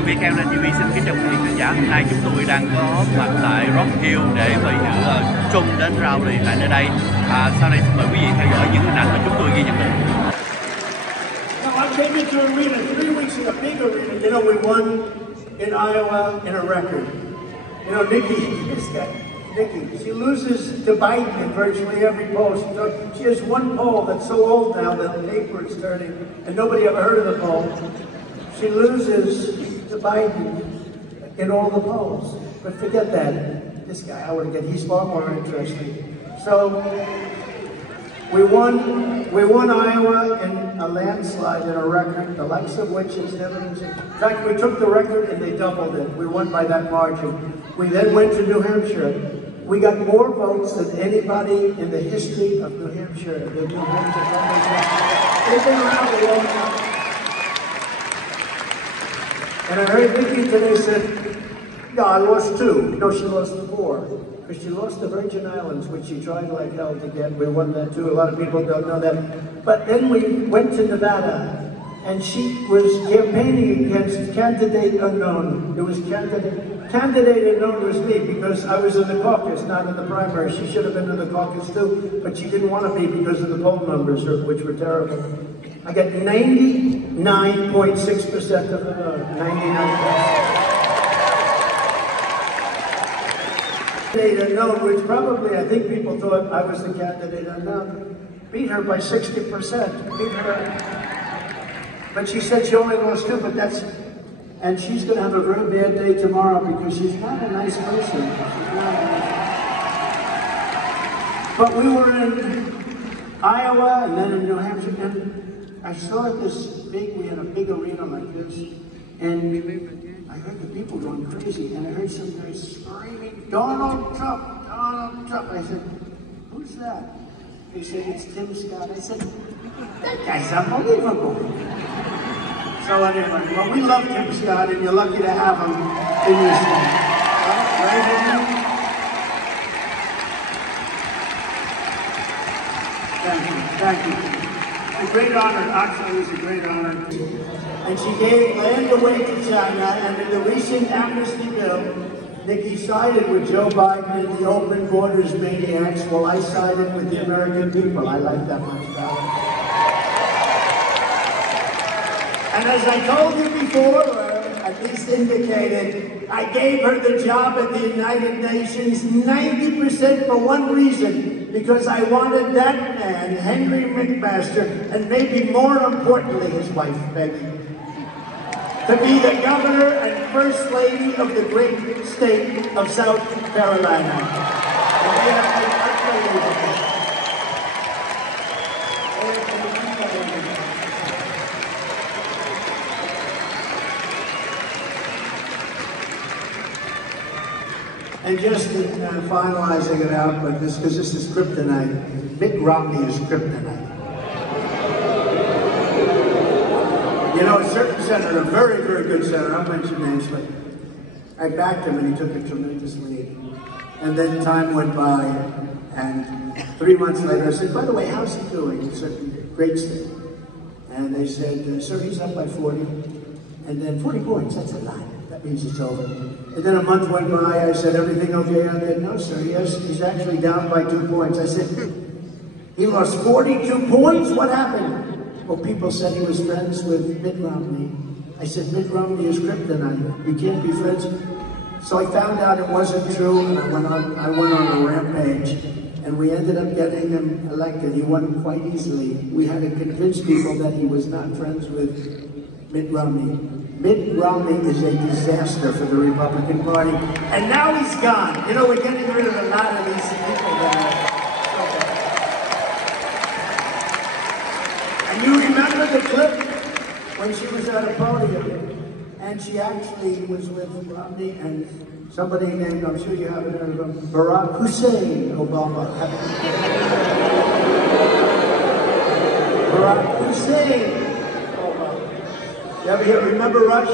Đặc biệt Carolina TV xin kính chào quý vị khán giả. Hôm nay chúng tôi đang có mặt tại Rock Hill để mời dự chung đến rally tại nơi đây. Sau đây xin mời quý vị theo dõi những hình ảnh mà chúng tôi ghi nhận được. No, I came into arena 3 weeks in a big arena. You know, we won in Iowa in a record. You know, Nikki, she loses to Biden in virtually every poll. She has one poll that's so old now that the paper is turning, and nobody ever heard of the poll. She loses to Biden in all the polls. But forget that. This guy, I would get, he's far more interesting. So we won Iowa in a landslide in a record, the likes of which has never been seen. In fact, we took the record and they doubled it. We won by that margin. We then went to New Hampshire. We got more votes than anybody in the history of New Hampshire. The New Hampshire voters. They've been around a long time. And I heard Nikki today said, no, I lost 2. No, she lost 4. Because she lost the Virgin Islands, which she tried like hell to get. We won that too. A lot of people don't know that. But then we went to Nevada, and she was campaigning against candidate unknown. It was candidate unknown was me, because I was in the caucus, not in the primary. She should have been in the caucus too, but she didn't want to be because of the poll numbers, which were terrible. I got 99.6% of the vote. 99%. Candidate unknown, which probably I think people thought I was the candidate unknown. Beat her by 60%. Beat her. But she said she only lost 2, but that's, and she's going to have a very bad day tomorrow because she's not a nice person. But we were in Iowa and then in New Hampshire, and I saw this big, we had a big arena like this, and I heard the people going crazy, and I heard some guys screaming, Donald Trump, Donald Trump. I said, who's that? They said, it's Tim Scott. I said, that guy's unbelievable. So anyway, well, we love Tim Scott, and you're lucky to have him in your state. Right, Henry? Thank you. A great honor, actually, it was a great honor. And she gave land away to China, and in the recent amnesty bill, Nikki sided with Joe Biden and the open borders maniacs, while I sided with the American people. I like that much better. And as I told you before, or at least indicated, I gave her the job at the United Nations 90% for one reason, because I wanted that man, Henry McMaster, and maybe more importantly, his wife, Peggy, to be the governor and first lady of the great state of South Carolina. And they have been unbelievable. And just in finalizing it out, but because this is kryptonite, Mitt Romney is kryptonite. You know, a certain senator, a very, very good senator, I'll mention names, but I backed him and he took a tremendous lead. And then time went by, and 3 months later I said, by the way, how's he doing? He said, great state. And they said, sir, he's up by 40. And then 40 points, that's a lot. That means it's over. And then a month went by, I said, everything okay out there? No, sir, he's actually down by 2 points. I said, he lost 42 points? What happened? Well, people said he was friends with Mitt Romney. I said, Mitt Romney is kryptonite. You can't be friends. So I found out it wasn't true, and I went on a rampage. And we ended up getting him elected. He won quite easily. We had to convince people that he was not friends with Mitt Romney. Mitt Romney is a disaster for the Republican Party, and now he's gone. You know, we're getting rid of a lot of these people that And you remember the clip when she was at a podium, and she actually was with Romney and somebody named, I'm sure you haven't heard of him, Barack Hussein Obama. Barack Hussein. You ever hear, remember Rush?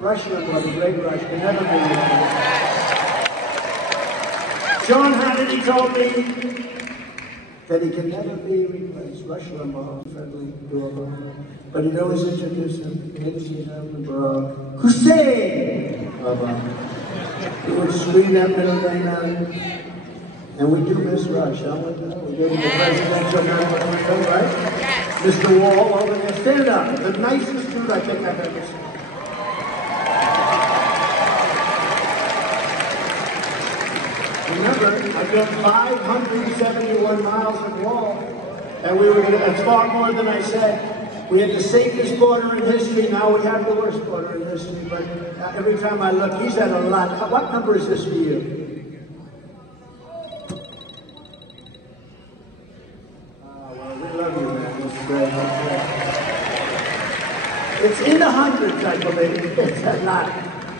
Rush was a great Rush, but never been. Sean Hannity told me that he can never be replaced. Rush Limbaugh, friendly, doable. But he'd always introduce him, Limbaugh, Hussein! He would scream that middle name out. And we do miss Rush, don't we? We gave him the presidential medal, right? Yes. Mr. Wall over there, stand up. The nicest dude I think I've ever seen. Remember, I built 571 miles of wall, and we were going to, that's far more than I said. We had the safest border in history, now we have the worst border in history, but every time I look, he's at a lot. What number is this for you? Well, we love you, man. That's great. It's in the hundreds, I believe. It's a lot.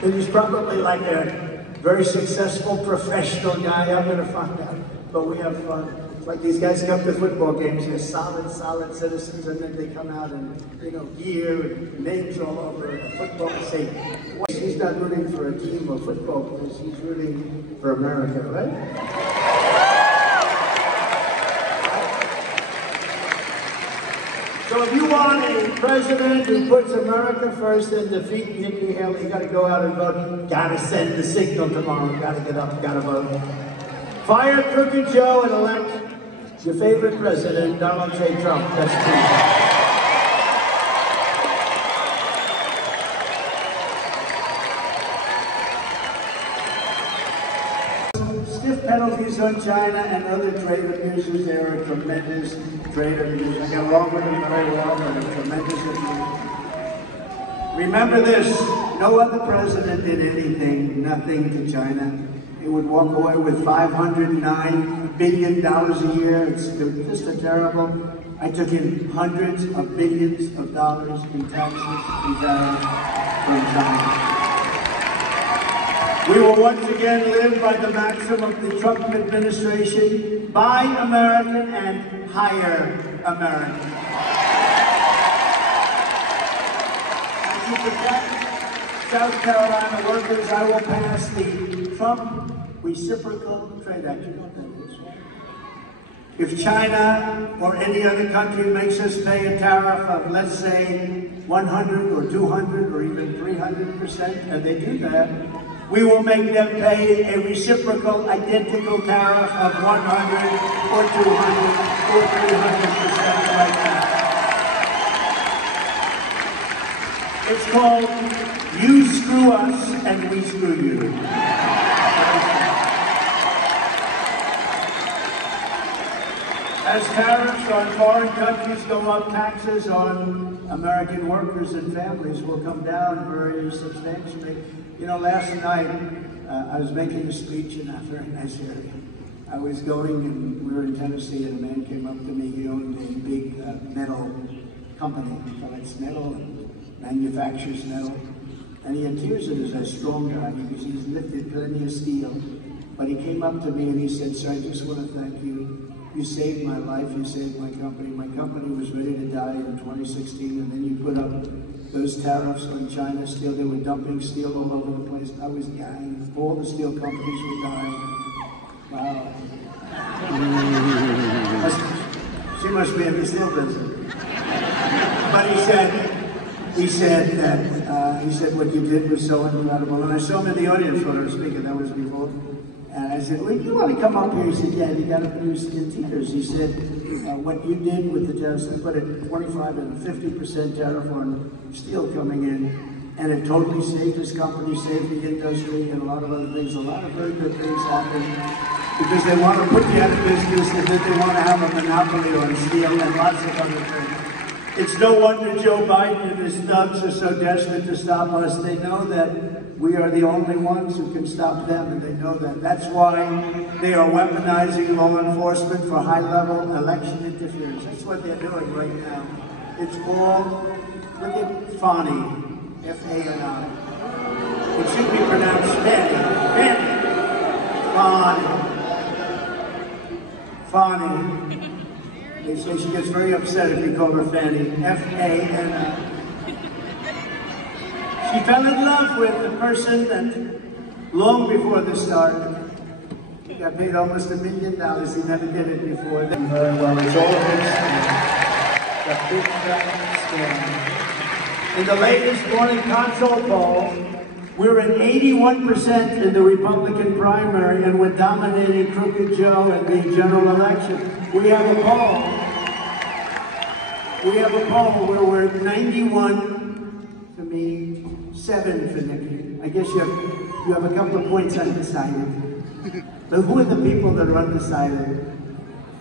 And he's probably like a very successful professional guy. I'm going to find out. But we have fun. It's like these guys come to football games. They're solid citizens, and then they come out and, you know, gear and names all over the football. Say, he's not rooting for a team or football players. He's rooting for America, right? So if you want a president who puts America first and defeat Nikki Haley, you got to go out and vote. Got to send the signal tomorrow. Got to get up. Got to vote. Fire Crooked Joe and elect your favorite president, Donald J. Trump. That's true. Penalties on China and other trade abuses. There are tremendous trade abuses. I got along with them very well, but a tremendous abuse. Remember this, no other president did anything, nothing to China. It would walk away with $509 billion a year. It's just a terrible. I took in hundreds of billions of dollars in taxes and tariffs from China. We will once again live by the maxim of the Trump administration, buy American and hire American. As you protect South Carolina workers, I will pass the Trump Reciprocal Trade Act. You know what that is, right? If China or any other country makes us pay a tariff of, let's say, 100 or 200 or even 300%, and they do that, we will make them pay a reciprocal, identical tariff of 100 or 200 or 300% like that. It's called, you screw us and we screw you. As tariffs on foreign countries go up, taxes on American workers and families will come down very substantially. You know, last night, I was making a speech in a very nice area. I was going, and we were in Tennessee, and a man came up to me. He owned a big metal company, collects metal and manufactures metal. And he had tears in his eyes, strong guy, because he's lifted plenty of steel. But he came up to me and he said, "Sir, I just want to thank you. You saved my life, you saved my company. My company was ready to die in 2016, and then you put up those tariffs on China steel. They were dumping steel all over the place. I was dying. All the steel companies were dying." Wow. She must be in the steel business. But he said what you did was so incredible. And I saw him in the audience when I was speaking. That was before. And I said, "Well, you want to come up here?" He said, "Yeah, you got to produce in tears." He said, "What you did with the tariffs, they put a 25 and 50% tariff on steel coming in, and it totally saved his company, saved the industry, and a lot of other things. A lot of very good things happened because they want to put you out of business, and then they want to have a monopoly on steel and lots of other things." It's no wonder Joe Biden and his thugs are so desperate to stop us. They know that we are the only ones who can stop them, and they know that. That's why they are weaponizing law enforcement for high-level election interference. That's what they're doing right now. It's called, look at Fani, F-A-N-I. It should be pronounced Fanny. Fani. They say she gets very upset if you call her Fanny, F-A-N-I. She fell in love with the person that, long before this started, He got paid almost $1 million. He never did it before. Very well. It's all a big scam. The big scam. In the latest morning console poll, we're at 81% in the Republican primary, and we're dominating Crooked Joe in the general election. We have a poll. We have a poll where we're at 91 to me, 7 for Nikki. I guess you have a couple of points undecided. But who are the people that are undecided?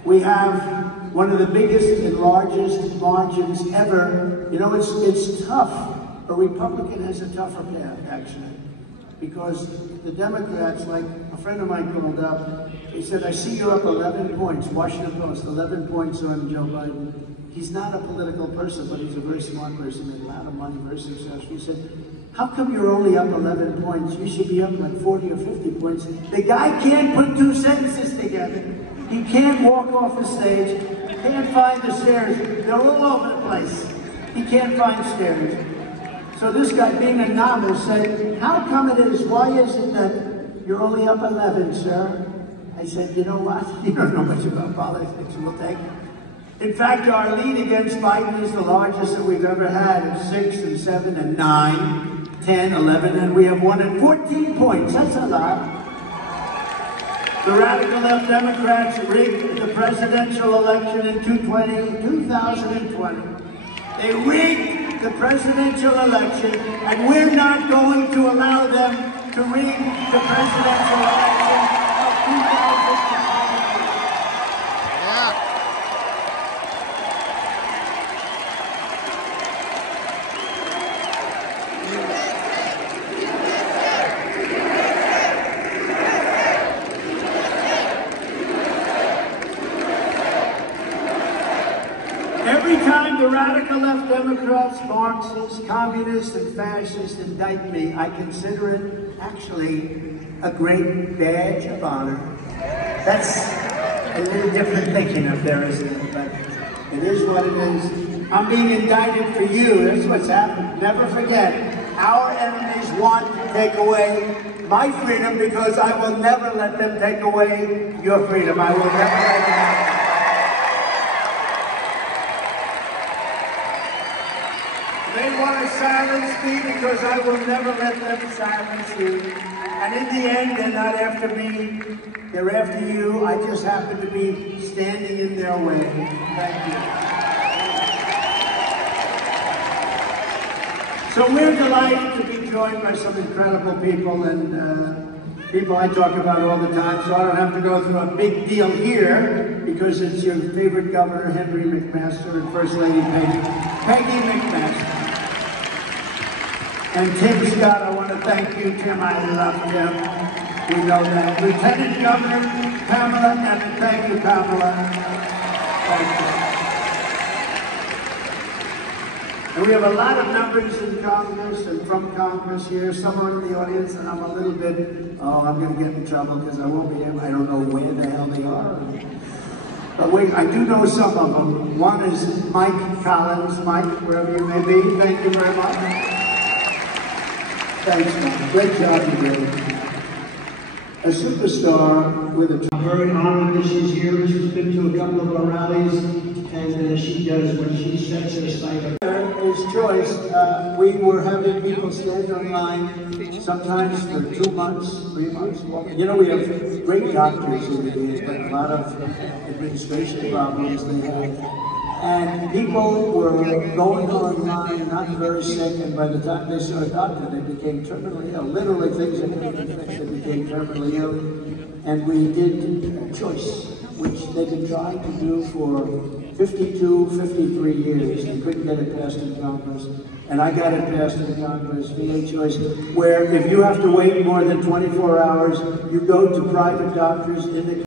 We have one of the biggest and largest margins ever. You know, it's tough. A Republican has a tougher path, actually, because the Democrats, like a friend of mine called up, he said, I see you're up 11 points, Washington Post, 11 points on Joe Biden. He's not a political person, but he's a very smart person, made a lot of money, very successful. He said, how come you're only up 11 points? You should be up like 40 or 50 points. The guy can't put two sentences together. He can't walk off the stage, can't find the stairs. They're all over the place. He can't find stairs. So this guy, being a novice, said, how come it is, why is it that you're only up 11, sir? I said, you know what? You don't know much about politics, we'll take it. In fact, our lead against Biden is the largest that we've ever had, at 6 and 7 and 9, 10, 11, and we have won at 14 points. That's a lot. The radical left Democrats rigged the presidential election in 2020. They rigged the presidential election, and we're not going to allow them to rig the presidential election of 2020. Yeah. Every time the radical left Democrats, Marxists, communists, and fascists indict me, I consider it actually a great badge of honor. That's a little different thinking up there, isn't it? But it is what it is. I'm being indicted for you. That's what's happened. Never forget, our enemies want to take away my freedom because I will never let them take away your freedom. I will never let them happen. They want to silence me because I will never let them silence you. And in the end, they're not after me, they're after you. I just happen to be standing in their way. Thank you. So we're delighted to be joined by some incredible people, and people I talk about all the time, so I don't have to go through a big deal here, because it's your favorite governor, Henry McMaster, and First Lady Peggy McMaster. And Tim Scott, I want to thank you, Tim. I love Tim. We know that. Lieutenant Governor Pamela, and thank you, Pamela. Thank you. And we have a lot of members in Congress and from Congress here. Some are in the audience, and I'm a little bit, I'm going to get in trouble because I won't be able, I don't know where the hell they are. But I do know some of them. One is Mike Collins. Mike, wherever you may be, thank you very much. Thanks, man. Great job you did. A superstar with a... I'm very honored that she's here. She's been to a couple of our rallies, and she does when she sets her sight up. His choice. We were having people stand in line sometimes for 2 months, 3 months. You know, we have great doctors in here, but a lot of administration problems they have. And people were going online, not very sick, and by the time they saw a doctor, they became terminally ill. Literally, things that couldn't be fixed, they became terminally ill. And we did a choice, which they've been trying to do for 52, 53 years. They couldn't get it passed in Congress. And I got it passed in Congress, VA choice, where if you have to wait more than 24 hours, you go to private doctors in the